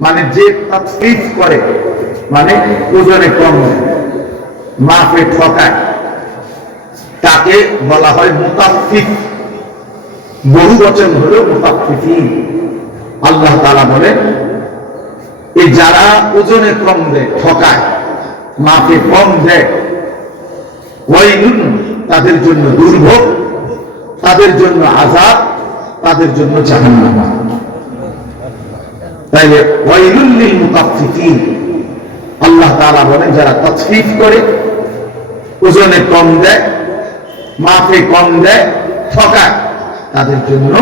মানে যে করে মানে ওজনে কম মাফে ঠকায়। তাকে বলা হয় মুতাফফিফ। বহু বচন হলো মুতাফফিফিন। আল্লাহ তাআলা বলেন এই যারা ওজনে কম দেয়, ঠকায় মাফে কম দেয় তাদের জন্য দুর্ভোগ, তাদের জন্য আজাব তাদের জন্য আল্লাহ বলেন, যারা করে, ওজনে কম দেয় কম দেয় তাদের জন্য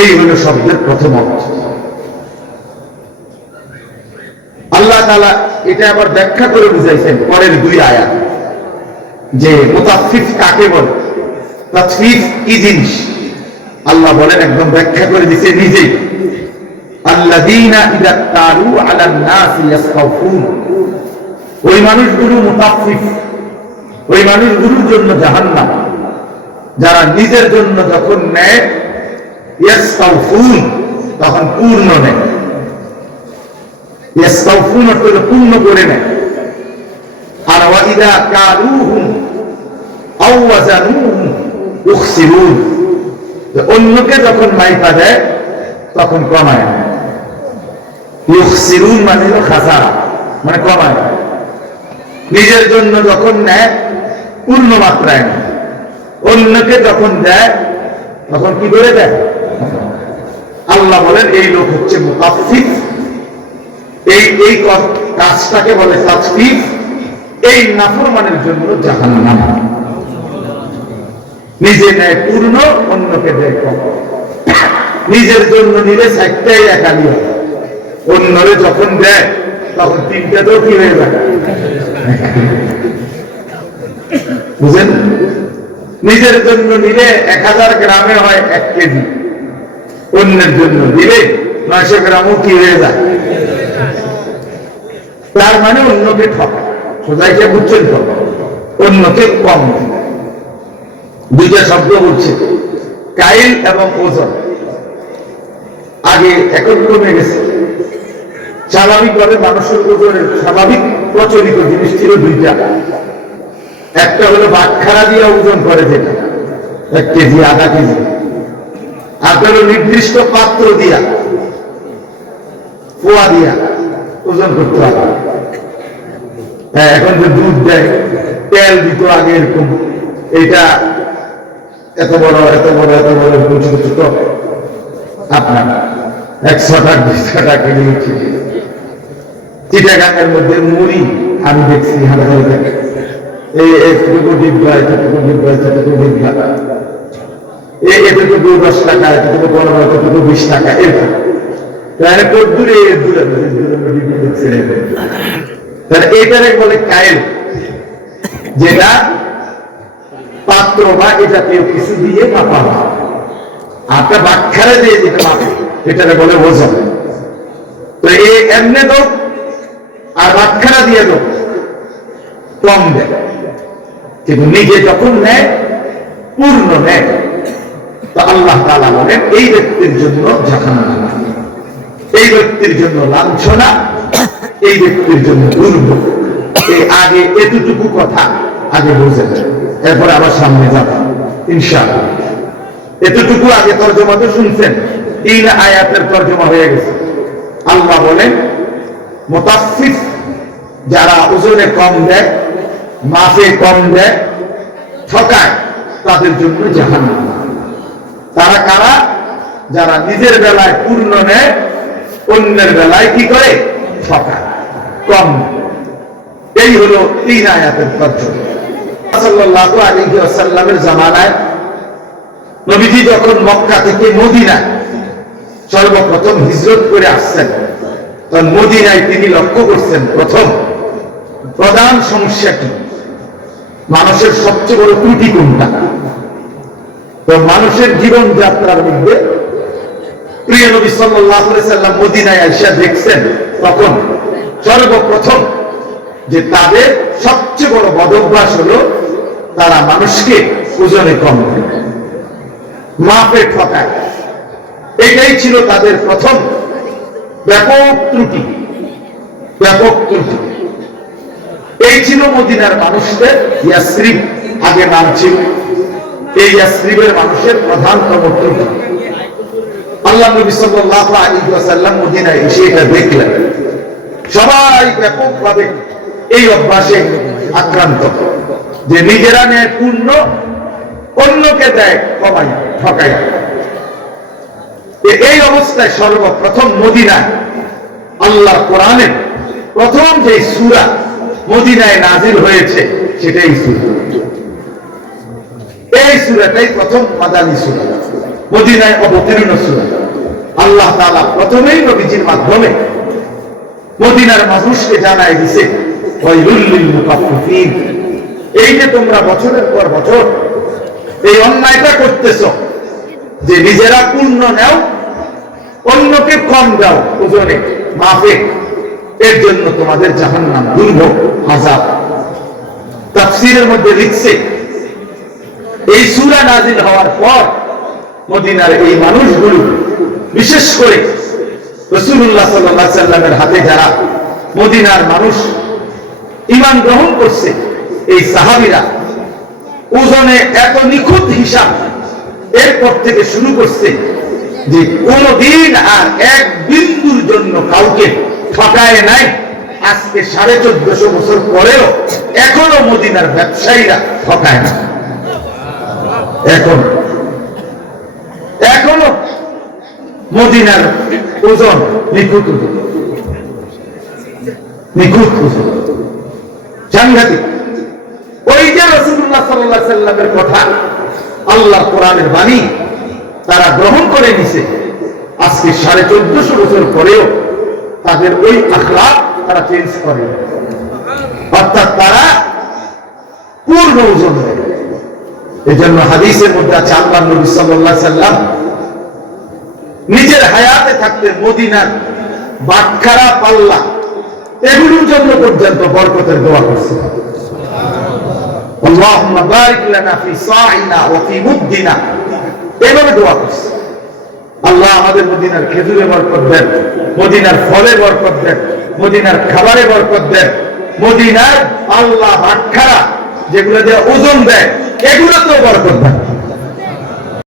এই হলো শব্দের প্রথম আল্লাহ তাআলা এটা আবার ব্যাখ্যা করে বুঝাইছেন পরের দুই আয়াত। যে মুতাফফিফ কাকে বলে? তাসফিফ কি জিনিস? আল্লাহ বলেন, একদম ব্যাখ্যা করে দিছে নিজেই। আল্লাযীনা ইযা ওই মানুষগুলো মুতাফফিফ ওই মানুষগুলোর জন্য জাহান্নাম। যারা নিজের জন্য যখন নেয় তখন পূর্ণ নেয়। ইয়াসকাফুন অর্থ পূর্ণ করে নেয়। আর ওয়াইদা কালুহুম আও ওয়াজানুহুম ইখসিরুন অন্যকে যখন মাইপা দেয়, তখন কমায়। না ইখসিরুন মানে খাসারা মানে কমায়। নিজের জন্য যখন নেয়, পূর্ণ মাত্রায় নেয়। অন্যকে যখন দেয়, তখন কি করে দেয়? আল্লাহ বলেন, এই লোক হচ্ছে মুতাফফিফ এই এই কাজটাকে বলে তাসফিফ এই নাফরমানের জন্য জাহান্নাম। নিজে নেয় পূর্ণ, অন্যকে দেয় কম। নিজের জন্য নিলে চারটাই একালি হয়। অন্যরে যখন দেয়, তখন তিনটা তো কি হয়ে যায়? বুঝেন? নিজের জন্য নিলে এক হাজার গ্রামে হয় এক কেজি। অন্যের জন্য দিলে নয়শো গ্রামও কি হয়ে যায়? তার মানে অন্যকে ঠকায়। সোজাইকে বুঝছেন তো? অন্যকে কম। দেয়। দুইটা শব্দ বলছে। কাইল এবং ওজন। আগে এখন কমে গেছে। স্বাভাবিকভাবে মানুষের ওজনের স্বাভাবিক প্রচলিত জিনিস ছিল দুইটা। একটা হলো বাটখারা দিয়ে ওজন করে যেটা। এক কেজি, আধা কেজি। আর নির্দিষ্ট পাত্র দিয়া, পোয়া দিয়া ওজন করতে হবে। হ্যাঁ এখন যে দুধ দেয়, তেল দিত আগে এরকম। এটা এত বড় এত বড় এত বড় ছোট ছোট আপনার একশো টাকা দুশো টাকা মধ্যে মুড়ি আমি দেখছি হাজার এই এতটুকু ডিব্বা এতটুকু ডিব্বা এতটুকু ডিব্বা এই, এতটুকু দশ টাকা, এতটুকু পনেরো, এতটুকু বিশ টাকা, এরকম। তাহলে তোর দূরে দূরে বলে কায়েল। যেটা পাত্র বা এ জাতীয় কিছু দিয়ে মাপা হয়। আপনার বাক্ষারে দিয়ে যেটা মাপে এটারে বলে ওজন। তো এই এমনি দোক, আর বাক্ষারা দিয়ে দোক। কম দেয়। কিন্তু নিজে যখন নেয়, পূর্ণ নেয়। তো আল্লাহ তালা বলেন, এই ব্যক্তির জন্য জাহান্নাম। এই ব্যক্তির জন্য লাঞ্ছনা, এই ব্যক্তির জন্য দুর্ভোগ। এই আগে এতটুকু কথা, আগে বুঝে নেন। এরপরে আবার সামনে যাবে। ইনশাআল্লাহ। এতটুকু আগে তর্জমা তো শুনছেন, তিন আয়াতের তর্জমা হয়ে গেছে। আল্লাহ বলেন মোতাফিফ যারা ওজনে কম দেয় মাসে কম দেয়, ঠকায়, তাদের জন্য জাহান্নাম। তারা কারা? যারা নিজের বেলায় পূর্ণ নেয়, অন্যের বেলায় কি করে? ঠকায়, কম এই হলো তিন আয়াতের তর্জমা। আলাইহি ওয়াসাল্লামের জামানায় নবীজি যখন মক্কা থেকে মদিনায় সর্বপ্রথম হিজরত করে আসছেন, তখন মদিনায় তিনি লক্ষ্য করছেন, প্রথম, প্রধান সমস্যা কি? মানুষের সবচেয়ে বড় ত্রুটি কোনটা? তো মানুষের জীবন যাত্রার মধ্যে প্রিয় নবী সাল্লাম মদিনায় এসে দেখছেন, তখন সর্বপ্রথম যে তাদের সবচেয়ে বড় বদভ্যাস হলো তারা মানুষকে ওজনে কম মাপে ঠকায় এটাই ছিল তাদের প্রথম ব্যাপক ত্রুটি। ব্যাপক ত্রুটি। এই ছিল মদিনার মানুষদের ইয়াসরিফ আগে নাম ছিল এই ইয়াসরিফের মানুষের প্রধানতম ত্রুটি। আল্লাহ নবী সাল্লাল্লাহু আলাইহি ওয়াসাল্লাম মদিনায় এসে এটা দেখলেন। সবাই ব্যাপকভাবে এই অভ্যাসে আক্রান্ত। যে নিজেরা নেয় পূর্ণ, অন্যকে দেয় কমাই ঠকাই এই অবস্থায় সর্বপ্রথম মদিনায় আল্লাহ কোরআনের প্রথম যে সূরা মদিনায় নাজিল হয়েছে, সেটাই সূরা। এই সূরাটাই প্রথম মাদানী সূরা। মদিনায় অবতীর্ণ সূরা। আল্লাহ তাআলা প্রথমেই নবীজির মাধ্যমে মদিনার মানুষকে জানায় দিছে, ওয়াইলুল লিল এই যে তোমরা বছরের পর বছর এই অন্যায়টা করতেছো, যে নিজেরা পূর্ণ নাও, অন্যকে কম দাও ওজনে মাফে এর জন্য তোমাদের জাহান্নাম দুর্ভোগ আযাব। তাফসীরের মধ্যে লিখছে, এই সুরা নাজিল হওয়ার পর মদিনার এই মানুষগুলো, বিশেষ করে রসুল্লাহ সাল্লাহ সাল্লামের হাতে যারা মদিনার মানুষ ইমান গ্রহণ করছে এই সাহাবিরা। ওজনে এত নিখুঁত হিসাব এরপর থেকে শুরু করছে যে কোনদিন আর এক বিন্দুর জন্য কাউকে ঠকায় নাই। আজকে সাড়ে চোদ্দশো বছর পরেও এখনও মদিনার ব্যবসায়ীরা ঠকায় না। এখন, এখনও মদিনার ওজন নিখুঁত। নিখুঁত ওজন সাংঘাতিক কথা আল্লাহ কোরআনের বাণী তারা গ্রহণ করে নিছে, আজকে সাড়ে চোদ্দশো বছর পরেও তাদের ওই আখলাপ তারা চেঞ্জ করে। অর্থাৎ তারা পূর্ণ ওজন দেয় এই জন্য হাদিসের মধ্যে নবী সাল্লাহ সাল্লাম নিজের হায়াতে থাকতে মদিনার বাটখারা পাল্লা এগুলোর জন্য পর্যন্ত বরকতের দোয়া করছে اللهم بارك لنا في صاعنا وفي مدنا এভাবে দোয়া করছে আল্লাহ আমাদের মদিনার খেজুরে বরকত দেন মদিনার ফলে বরকত দেন মদিনার খাবারে বরকত দেন মদিনার আল্লাহ বাটখারা যেগুলো দিয়ে ওজন দেয় এগুলো তো বরকত দেন